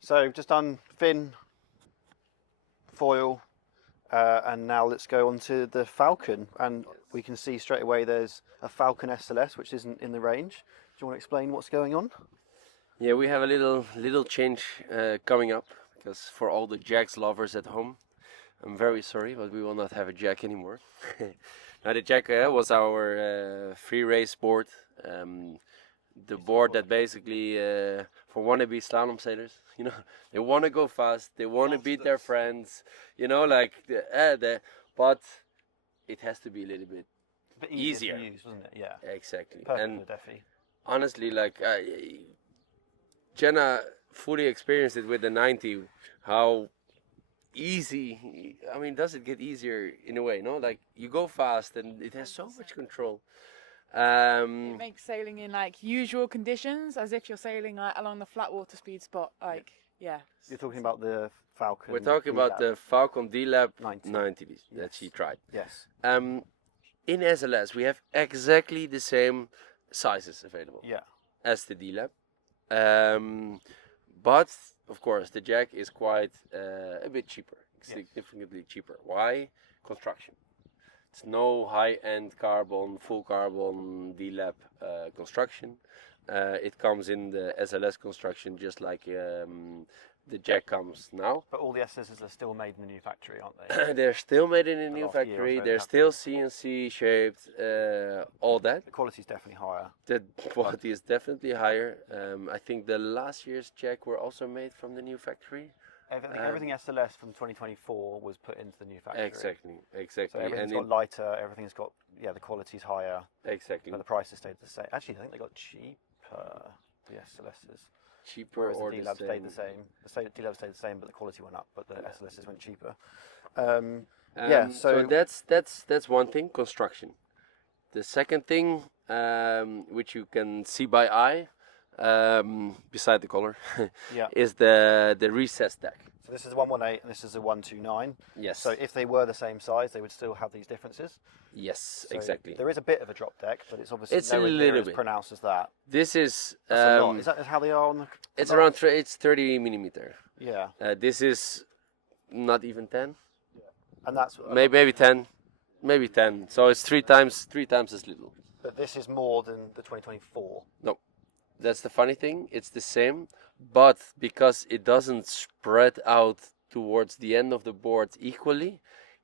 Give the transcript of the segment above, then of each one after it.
So just done fin, foil, and now let's go on to the Falcon. And we can see straight away there's a Falcon SLS, which isn't in the range. Do you want to explain what's going on? Yeah, we have a little change coming up, because for all the Jags lovers at home, I'm very sorry, but we will not have a Jag anymore. Now the Jag was our free race board, the board that basically for wannabe slalom sailors, you know, they want to go fast, they want to beat their friends, you know, like but it has to be a little bit easier to use, wasn't it? Yeah. Exactly. Perfect And for Defi. honestly, like Jenna fully experienced it with the 90, how easy, I mean, does it get easier in a way, no? Like you go fast and it has so much control. It makes sailing in like usual conditions as if you're sailing like along the flat water speed spot, like yeah. You're talking about the Falcon. We're talking about the Falcon D-LAB 90 that Yes. she tried. Yes. In SLS we have exactly the same sizes available Yeah. as the D-LAB, but of course the Jag is quite a bit cheaper, significantly cheaper. Why? Construction. It's no high-end carbon, full carbon D-LAB construction. It comes in the SLS construction just like the Jag comes now. But all the SLSs are still made in the new factory, aren't they? They're still made in a The new last year or factory. so They're they still CNC shaped, all that. The quality's definitely higher. The quality is definitely higher. I think the last year's Jag were also made from the new factory. Everything SLS from 2024 was put into the new factory. Exactly. So everything's got lighter, everything's got, the quality's higher. Exactly. But the prices stayed the same. Actually, I think they got cheaper, the SLSs. Cheaper Whereas or the the D-LAB same. stayed the same. The D-LAB stayed the same, but the quality went up, but the SLSs went cheaper. So that's one thing, construction. The second thing, which you can see by eye, beside the color, is the recessed deck. So this is a 118 and this is a 129. Yes. So if they were the same size, they would still have these differences. Yes, So exactly. there is a bit of a drop deck, but it's obviously It's a nowhere near little as bit. pronounced as that. This is That's a lot. Is that how they are on the? it's around it's 30 millimeter. Yeah. This is not even 10. And that's Maybe 10, maybe 10. So it's three times as little. But this is more than the 2024. No, that's the funny thing. It's the same, but because it doesn't spread out towards the end of the board equally,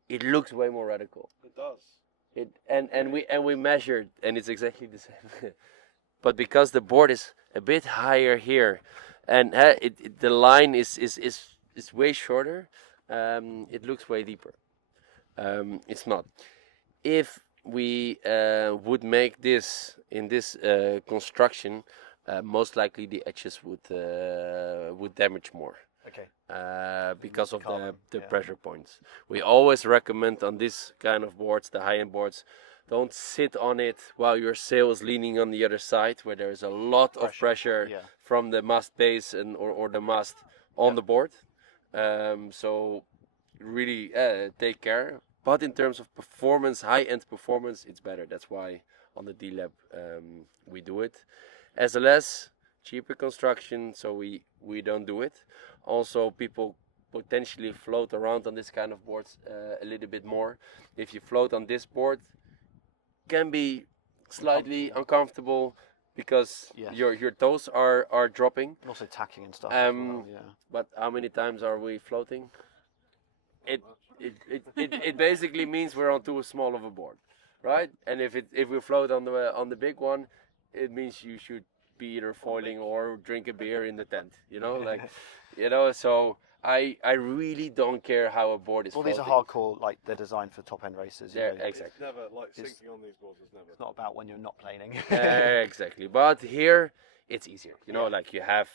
it looks way more radical. It does. And we measured, and it's exactly the same. But because the board is a bit higher here, and the line is way shorter, it looks way deeper. It's not. If we would make this in this construction, most likely the edges would damage more. Okay. Because of the yeah. pressure points. We always recommend on this kind of boards, the high-end boards, don't sit on it while your sail is leaning on the other side, where there is a lot of pressure from the mast base or the mast on the board. So really take care. But in terms of performance, high-end performance, it's better. That's why on the D-LAB we do it. SLS, cheaper construction, so we don't do it. Also, people potentially float around on this kind of boards a little bit more. If you float on this board, can be slightly uncomfortable because your toes are dropping. And also tacking and stuff. As well, But how many times are we floating? It basically means we're on too small of a board, right? And if we float on the big one, it means you should be either foiling or drink a beer in the tent, you know, like, you know. So I really don't care how a board is. Well, floating. these are hardcore, like they're designed for top end races. Yeah, You know. exactly. It's never like sinking on these boards is never. It's not about when you're not planing. Exactly. But here it's easier, you know, like you have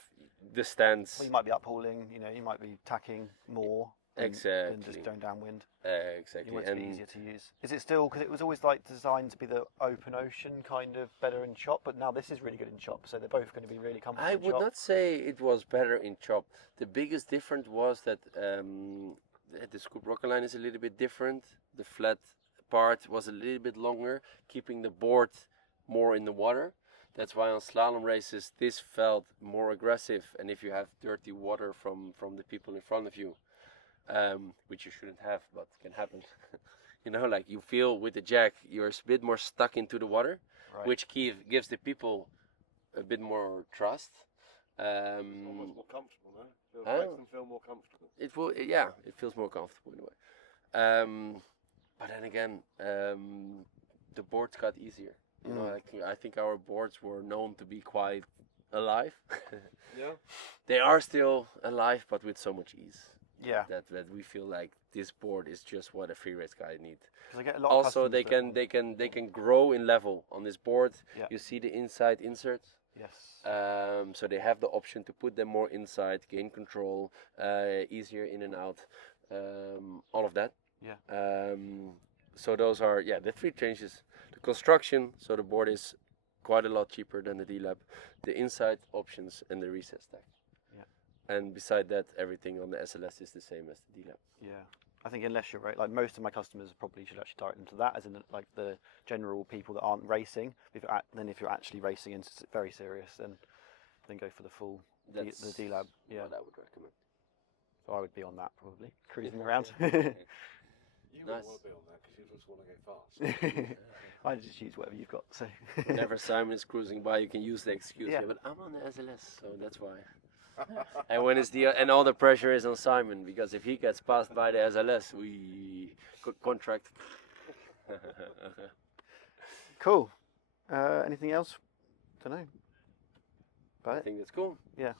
the stands. Well, you might be uphauling, you might be tacking more than just going downwind. Exactly. You want it to be easier to use. Is it still, because it was always like designed to be the open ocean kind of better in chop, but now this is really good in chop, so they're both going to be really comfortable I in would chop. not say it was better in chop. The biggest difference was that the scoop rocker line is a little bit different. The flat part was a little bit longer, keeping the board more in the water. That's why on slalom races this felt more aggressive, and if you have dirty water from the people in front of you, which you shouldn't have, but can happen. You know, like you feel with the Jag, you're a bit more stuck into the water, Right. which gives the people a bit more trust. It's almost more comfortable, no? It Huh? makes them feel more comfortable. It will, yeah, it feels more comfortable in a way. But then again, the boards got easier. You know, I think our boards were known to be quite alive. Yeah. They are still alive, but with so much ease. Yeah. That we feel like this board is just what a free race guy needs. 'Cause I get a lot of Also, customers that- they can grow in level on this board. Yeah. You see the inside inserts. Yes. So they have the option to put them more inside, gain control, easier in and out, all of that. Yeah. So those are the 3 changes. The construction, so the board is quite a lot cheaper than the D-LAB. The inside options and the reset stack. Yeah. And beside that, everything on the SLS is the same as the D-LAB. Yeah. I think unless you're like most of my customers probably should actually direct them to that, as in like the general people that aren't racing. Then if you're actually racing and it's very serious, then go for the full the D-LAB. Yeah. What I would recommend. So I would be on that probably cruising around. You Nice. wouldn't want to be on that because you just want to go fast. I just use whatever you've got. So Whenever Simon is cruising by, you can use the excuse. Yeah. Yeah, but I'm on the SLS, so that's why. And when it's and all the pressure is on Simon, because if he gets passed by the SLS, we contract. cool. Anything else? Don't know. I think that's cool. Yeah.